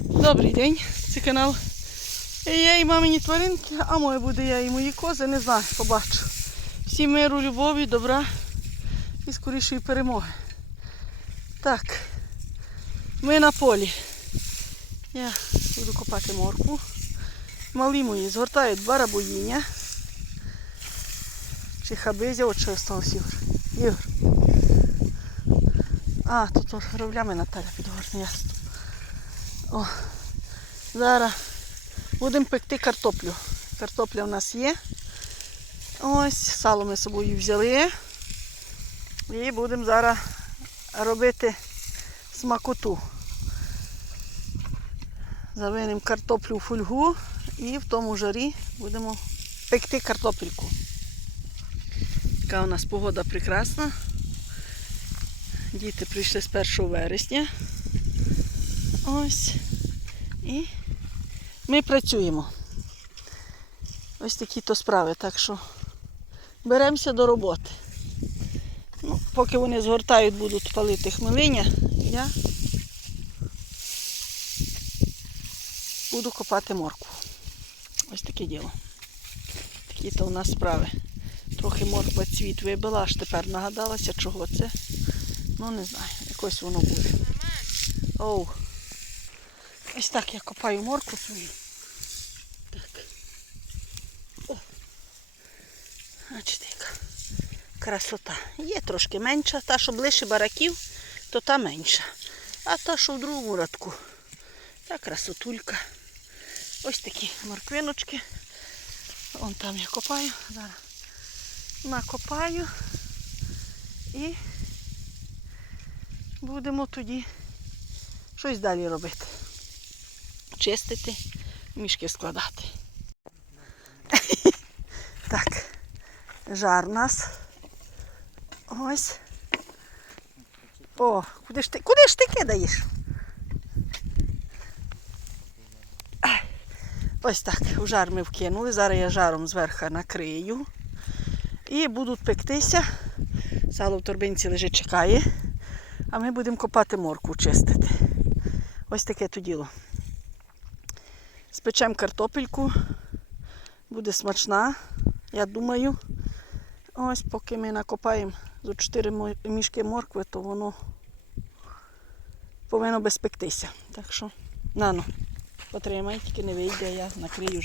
Добрий день, це канал. Я і мамині тваринки, а моє буде я і мої кози, не знаю, побачу. Всі миру, любові, добра і скорішої перемоги. Так, ми на полі. Я буду копати моркву. Малі мої згортають барабоїння. Чи хабизя, от що осталось Ігор. Ігор. А, тут ровлями Наталя підгорне, ясно. О, зараз будемо пекти картоплю. Картопля у нас є. Ось, сало ми з собою взяли. І будемо зараз робити смакоту. Завинемо картоплю в фольгу і в тому жарі будемо пекти картопельку. Така у нас погода прекрасна. Діти прийшли з 1 вересня. Ось. І ми працюємо. Ось такі то справи. Так що беремося до роботи. Ну, поки вони згортають, будуть палити хмелиня, я буду копати моркву. Ось таке діло. Такі то у нас справи. Трохи морква цвіт вибила, аж тепер нагадалася, чого це. Ну не знаю, якось воно буде. Оу. Ось так я копаю морку свою. Так. О. Бачите, яка красота. Є трошки менша, та, що ближче бараків, то та менша. А та, що в другому радку, та красотулька. Ось такі морквиночки. Вон там я копаю. Зараз накопаю і будемо тоді щось далі робити. Чистити, мішки складати. Так, жар у нас. Ось. О, куди ж ти, куди ж ти кидаєш? Ось так, в жар ми вкинули. Зараз я жаром зверху накрию. І будуть пектися. Сало в торбинці лежить, чекає. А ми будемо копати морку, чистити. Ось таке то діло. Спечемо картопельку. Буде смачна, я думаю. Ось поки ми накопаємо за 4 мішки моркви, то воно повинно безпектися. Так що, нано, потримай, тільки не вийде, я накрию.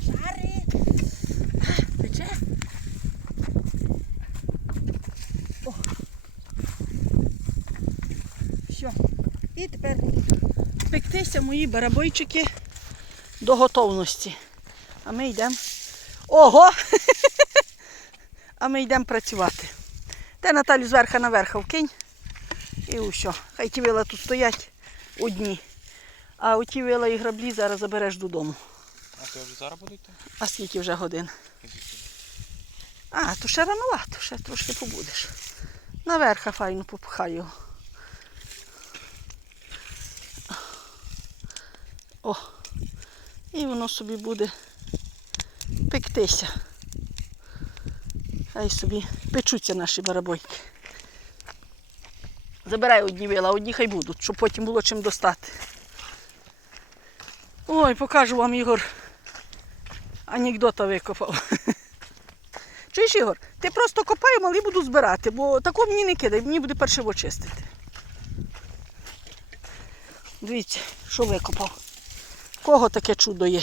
Жари. Пече? О. Все. І тепер пектися мої барабойчики до готовності. А ми йдемо. Ого! А ми йдемо працювати. Те Наталю зверху наверху вкинь. І усе. Хай ті вила тут стоять одні. А оті вила і граблі зараз забереш додому. А ти вже зараз будете? А скільки вже годин? А, то ще ранувато, ще трошки побудеш. Наверха файно попхай його. О, і воно собі буде пектися. Хай собі печуться наші барабойки. Забирай одні вила, одні хай будуть, щоб потім було чим достати. Ой, покажу вам, Ігор, анекдота викопав. Чуєш, Ігор, ти просто копай, мали буду збирати, бо таку мені не кидай, мені буде першиво чистити. Дивіться, що викопав. Кого таке чудо є?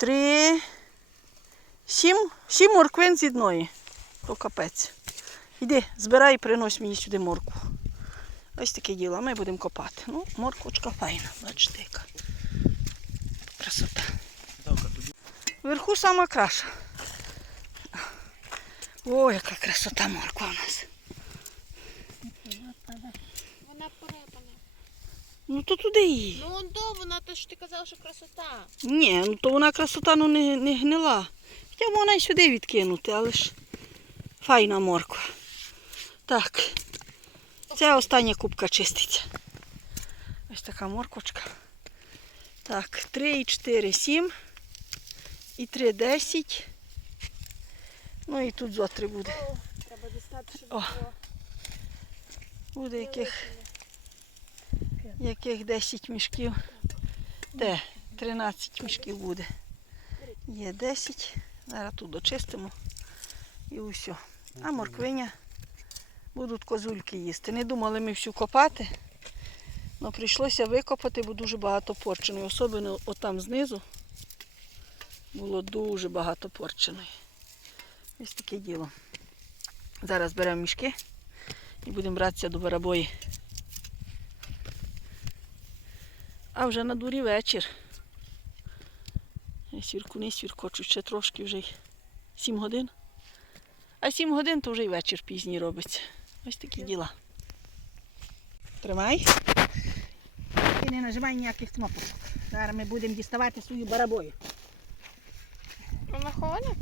Три. Сім. Сім морквин з одної. То капець. Іди, збирай і принось мені сюди моркву. Ось таке діло, ми будемо копати. Ну, морквочка файна, бачите, яка. Красота. Вверху сама краша. О, яка красота морква у нас. Вона порепана. Ну то туди її. Ну он то, вона то ж ти казав, що красота. Ні, ну то вона красота ну, не, не гнила. Хоча можна і сюди відкинути, але ж файна морква. Так. Це остання кубка чиститься. Ось така морквочка. Так, 3 і 4, 7. І 3, 10. Ну і тут зо 3 буде. Треба дістати, щоб О. було. Буде яких, яких 10 мішків. Де? 13 мішків буде. Є 10. Зараз тут дочистимо. І усе. А морквиня будуть козульки їсти. Не думали ми всю копати. але прийшлося викопати, бо дуже багато порченої. Особливо отам знизу було дуже багато порченої. Ось таке діло. Зараз беремо мішки і будемо братися до барабої. А вже на дворі вечір. Свіркуни свіркочуть ще трошки вже й 7 годин. А 7 годин то вже й вечір пізній робиться. Ось такі діла. Тримай. І не нажимай ніяких кнопочок. Зараз ми будемо діставати свою барабою. Вона холодна?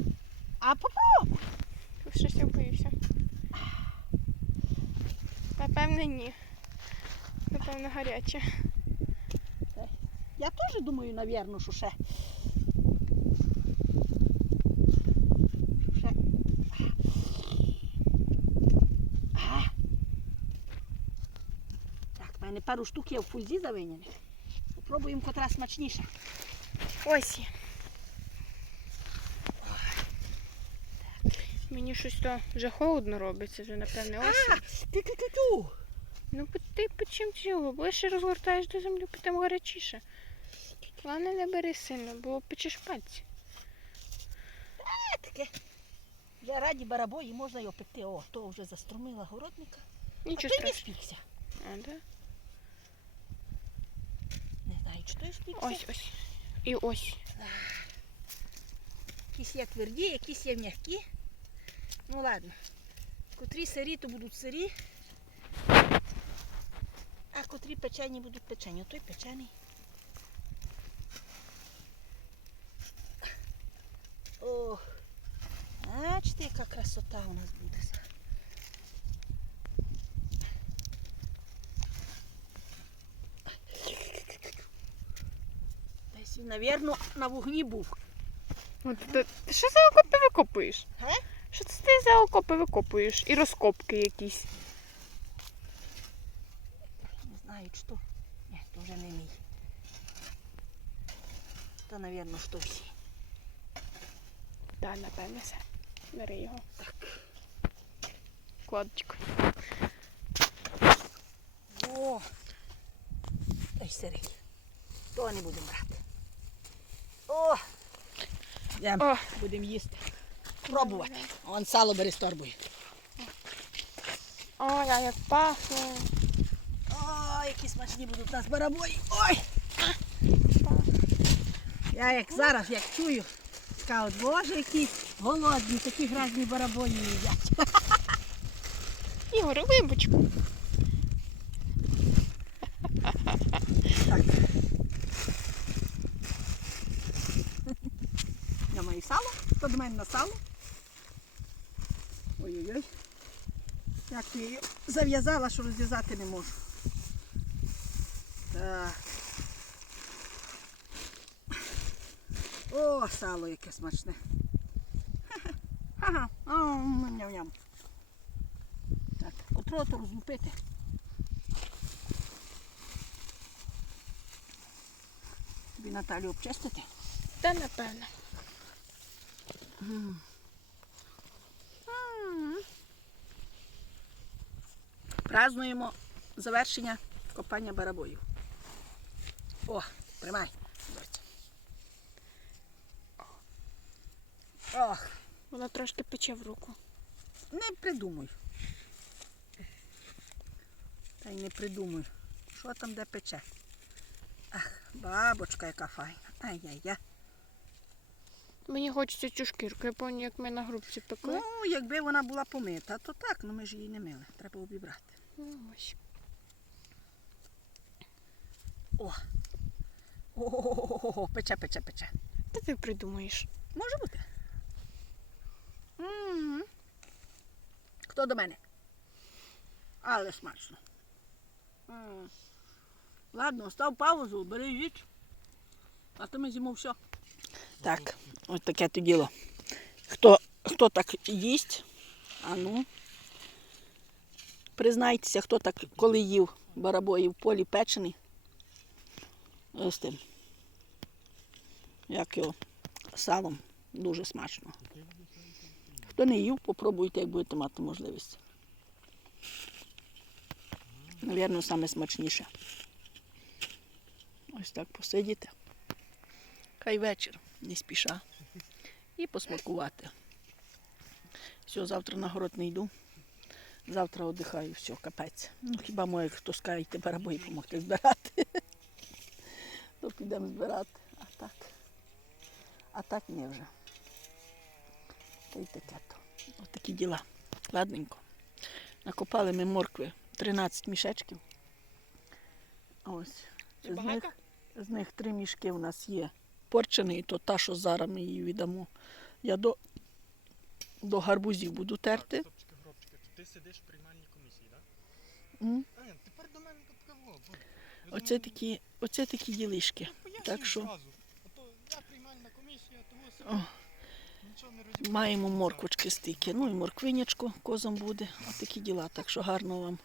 А попробуй. Щось я боюся. Напевне, ні. Напевно, гаряче. Я теж думаю, навірно, що ще. Так, в мене пару штук є в фульзі завиняних. Попробуємо котра смачніша. Ось. Мені щось то вже холодно робиться, вже напевне ось. Тю-тю-тю-тю. Ну ти по чим чого? Ближче розгортаєш до землі, потім гарячіше. Головне не бери сильно, бо печеш пальці. Е, Таке. Вже раді барабої можна його пекти. О, то вже заструмила городника. А Нічого той не спікся. А, да? Не знаю, чи той спікся. Ось ось. І ось. Якісь є тверді, якісь є м'які. Ну ладно. Котрі сирі, то будуть сирі. А котрі печені будуть печені. Той печений. О, бачите, яка красота у нас буде. Десь він, на вогні був. От, ти, ти що за окопи викопуєш? Га? Що це ти за окопи викопуєш? І розкопки якісь. Не знаю, чи то. Ні, то вже не мій. То, напевно, що всі. Так, напевне, все. Бери його. Так. Кладочку. О! Ой, сирий. То не будемо брати. О! Йдемо, будемо їсти. Пробувати. Он сало бери з торбою. Ой, а як пахне. Ой, які смачні будуть у нас барабої. Ой! Я як зараз, як чую, кажу, боже, які голодні, такі грязні барабої їдять. Ігор, вибочку. Я маю сало, то до мене на сало. Ой-ой-ой. Як я її зав'язала, що розв'язати не можу. Так. О, сало яке смачне. Ага, ням-ням. Так, котрого то розлупити. Тобі Наталю обчистити. Та напевно. М. Празднуємо завершення копання барабоїв. О, тримай. Ох, Вона трошки пече в руку. не придумуй. Та й не придумуй. Що там де пече? Ах, бабочка яка файна. Ай-яй-яй. Мені хочеться цю шкірку. Я пам'ятаю, як ми на групці пекли. Ну, якби вона була помита, то так, ну ми ж її не мили. Треба обібрати. Ну, ось. О! О, пече, пече, пече. Та ти придумаєш. Може бути. М. Хто до мене? Але смачно. М. Ладно, став паузу, бери їдь. А то ми з'їмо все. Так, ось таке то діло. Хто, хто так їсть, а ну. Признайтеся, хто так коли їв барабої в полі печений. З тим. Як його салом. Дуже смачно. Хто не їв, попробуйте, як будете мати можливість. Навірно, саме смачніше. Ось так посидіти. Хай вечір, не спіша. І посмакувати. Все, завтра на город не йду. Завтра віддихаю, все, капець. Ну хіба моє хто скаже йти барабої допомогти збирати. То підемо збирати. А так. А так ні вже. Та й таке то. Ось такі діла. Ладненько. Накопали ми моркви 13 мішечків. Ось. З них, з них три мішки у нас є порчений, то та, що зараз ми її віддамо. Я до, до гарбузів буду терти. Стопчики, гробчики, ти сидиш в приймальній комісії, так? М. А, тепер до мене капкаво. Оце такі, оце такі ділишки. так що- Зразу. А то я приймальна комісія, тому О. собі нічого не розібрав. Маємо морквочки стільки. Ну і морквинячку козом буде. Ось такі діла. Так що гарного вам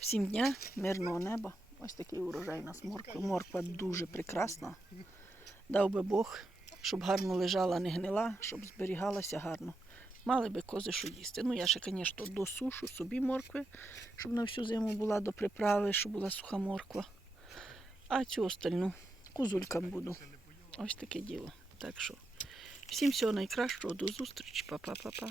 всім дня, мирного неба. Ось такий урожай у нас моркви. Морква дуже прекрасна. Дав би Бог, щоб гарно лежала, не гнила, щоб зберігалася гарно. Мали би кози що їсти. Ну, я ще, звісно, досушу собі моркви, щоб на всю зиму була до приправи, щоб була суха морква. А цю остальну козулькам буду. Ось таке діло. Так що всім всього найкращого, до зустрічі, Па-па-па-па.